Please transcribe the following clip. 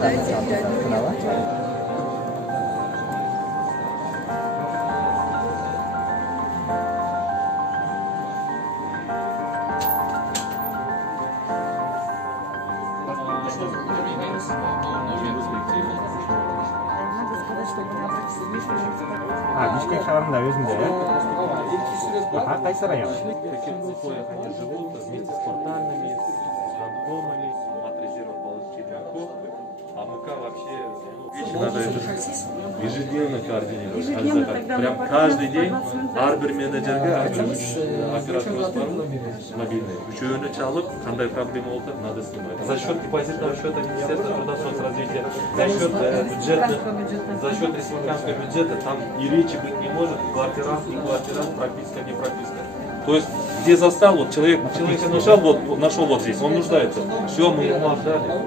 Бишкек шаарында өзүндө, кайсы район? Таких условиях они живут вместе с квартальными, с рандомами, моторизирован положительный код, а МК вообще надо ежедневно координировать. Прям каждый день арбир менеджерге, операторыбыз бар мобильный, үчөөнө чалып, кандай проблема болсо надо снимать. За счет депозитного счета Министерства труда и соцразвития, за счет бюджетных, за счет республиканского бюджета, там и речи быть не может, квартирант, не квартирант, прописка, не прописка. То есть, где застал, вот человека нашел вот здесь, он нуждается. Все, мы ему отдали.